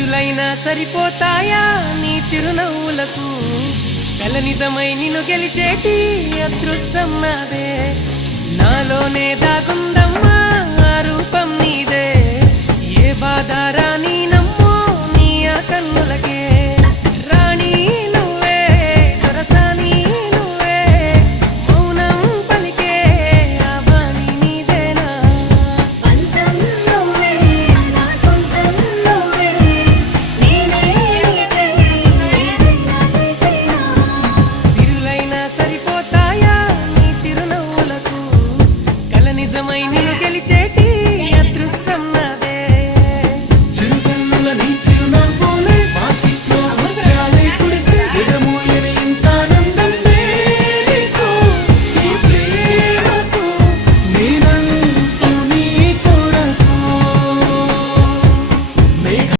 సిరులైనా సరిపోతాయా నీ చిరునవ్వులకు కల నిజమై నిన్ను గెలిచేటి అదృష్టం నాదే నాలోనే దాగుందమ్మా ఆ రూపం నీదే ఏ బాధ రాని